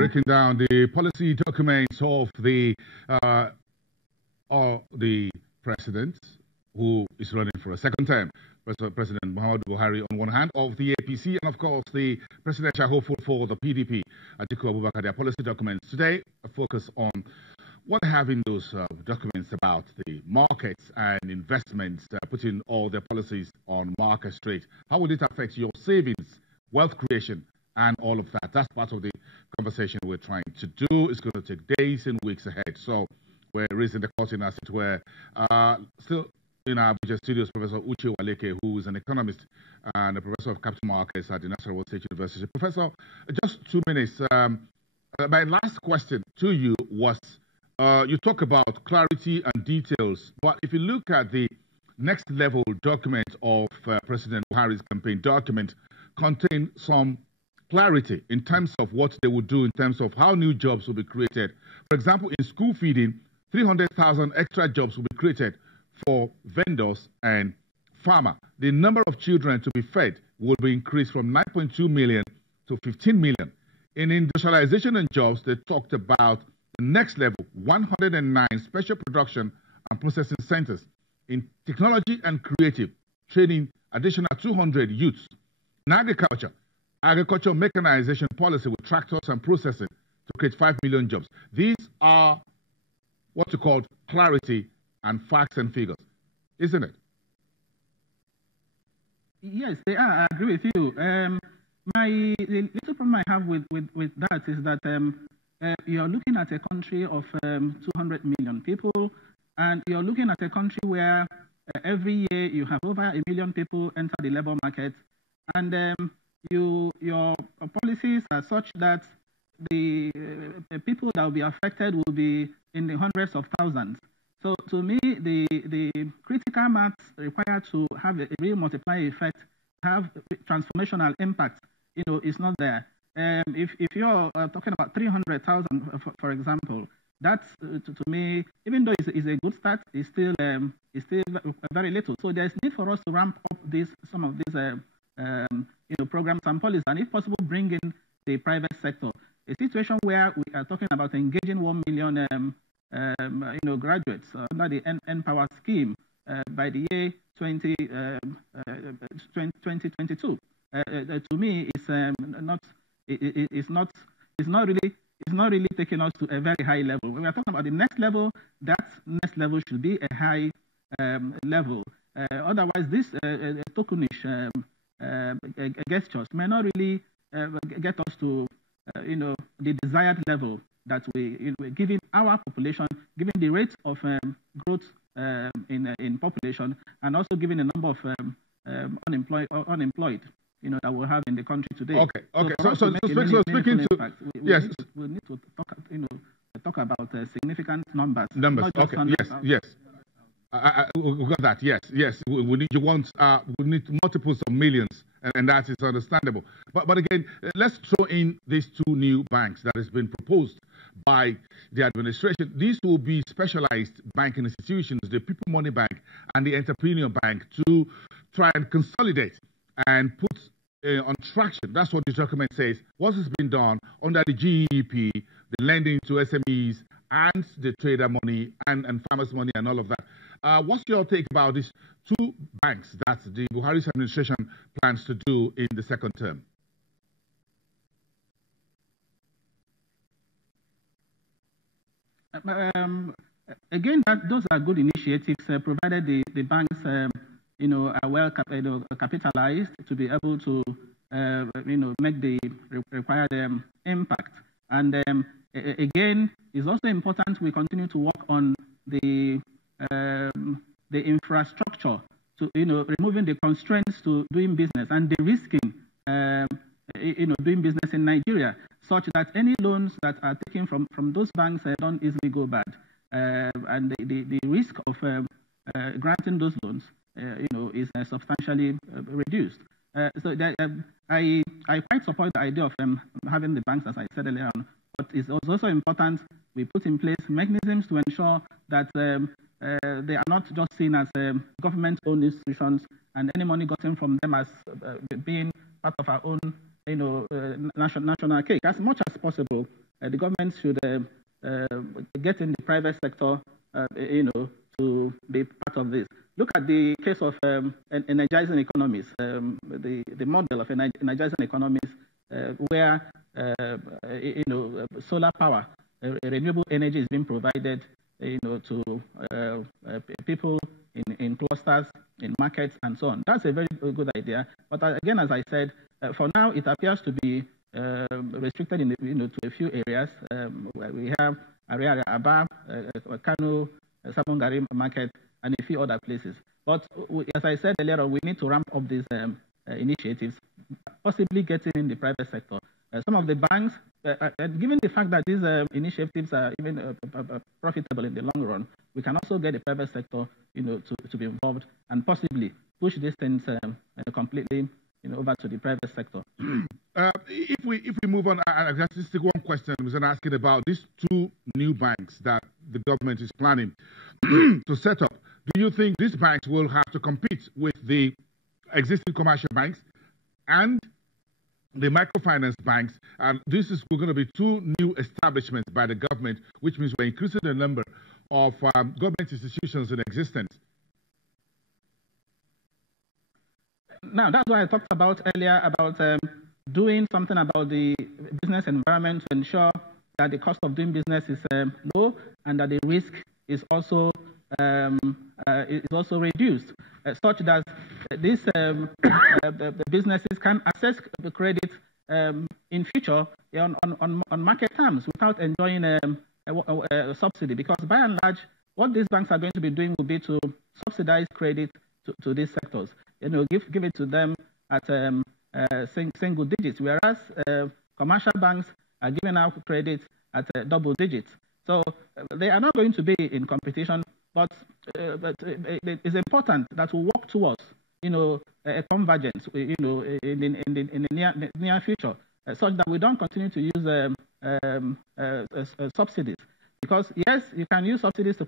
breaking down the policy documents of the president who is running for a second term. President Muhammadu Buhari on one hand of the APC, and of course the presidential hopeful for the PDP, Atiku Abubakar, their policy documents. Today, a focus on what they have in those documents about the markets and investments, putting all their policies on market straight. How will it affect your savings, wealth creation, and all of that? That's part of the conversation we're trying to do. It's going to take days and weeks ahead. So we're raising the curtain, as it were. Still in our Abuja studios, Professor Uche Waleke, who is an economist and a professor of capital markets at the National State University. Professor, just 2 minutes. My last question to you was, you talk about clarity and details, but if you look at the next level document of President Buhari's campaign document, contain some clarity in terms of what they would do in terms of how new jobs will be created. For example, in school feeding, 300,000 extra jobs will be created for vendors and farmers. The number of children to be fed will be increased from 9.2 million to 15 million. In industrialization and jobs, they talked about the next level, 109 special production and processing centers. In technology and creative, training additional 200 youths. In agriculture mechanization policy with tractors and processing to create 5 million jobs. These are what you call clarity and facts and figures, isn't it? Yes, they are. I agree with you. The little problem I have with that is that you're looking at a country of 200 million people, and you're looking at a country where every year you have over 1 million people enter the labor market, and your policies are such that the people that will be affected will be in the hundreds of thousands. So to me, the critical mass required to have a real multiplier effect, have transformational impact, is not there. If you're talking about 300,000, for example, that's to me, even though it's a good start, it's still very little. So there's need for us to ramp up some of these programs and policies, and if possible, bring in the private sector. A situation where we are talking about engaging 1 million graduates under the N-Power scheme by the year 2022. To me, it's not really taking us to a very high level. When we are talking about the next level, that next level should be a high level. Otherwise, this tokenish gestures may not really get us to the desired level that we're giving our population, given the rate of growth in population, and also given the number of unemployed that we have in the country today. Okay. So speaking to impact, we need to talk about significant numbers. Okay. Yes. We got that. Yes. We need multiples of millions, and that is understandable. But again, let's throw in these 2 new banks that has been proposed by the administration. These will be specialized banking institutions, the People Money Bank and the Entrepreneur Bank, to try and consolidate and put on traction. That's what the document says. What has been done under the GEP, the lending to SMEs, and the trader money and farmers' money and all of that. What's your take about these 2 banks that the Buhari's administration plans to do in the second term? Again, those are good initiatives, provided the banks, are well capitalized to be able to, make the required impact. And again, it's also important we continue to work on the infrastructure to, removing the constraints to doing business and de-risking, doing business in Nigeria, such that any loans that are taken from those banks don't easily go bad. And the risk of granting those loans, is substantially reduced. So that, I quite support the idea of having the banks, as I said earlier on, but it's also important we put in place mechanisms to ensure that they are not just seen as government-owned institutions and any money gotten from them as being part of our own national cake. As much as possible, the government should get in the private sector, to be part of this. Look at the case of energizing economies, the model of energizing economies, where solar power, renewable energy is being provided, to people in clusters, in markets, and so on. That's a very good idea. But again, as I said, for now it appears to be restricted to a few areas. Where we have Area Aba, Kano, Sabongari market, and a few other places. But as I said earlier, we need to ramp up these initiatives, possibly getting in the private sector. Some of the banks, given the fact that these initiatives are even profitable in the long run, we can also get the private sector, to be involved and possibly push these things completely, over to the private sector. If we move on, I just take one question. I was asking about these two new banks that the government is planning to set up. Do you think these banks will have to compete with the existing commercial banks and the microfinance banks? And this is going to be two new establishments by the government, which means we're increasing the number of government institutions in existence. Now, that's what I talked about earlier, about doing something about the business environment to ensure that the cost of doing business is low and that the risk is also reduced, such that these businesses can access the credit in future on market terms without enjoying a subsidy. Because by and large, what these banks are going to be doing will be to subsidize credit to these sectors. Give it to them at single digits, whereas commercial banks are giving out credit at double digits. So they are not going to be in competition, but it's important that we work towards, a convergence, in the near future, such that we don't continue to use subsidies. Because yes, you can use subsidies to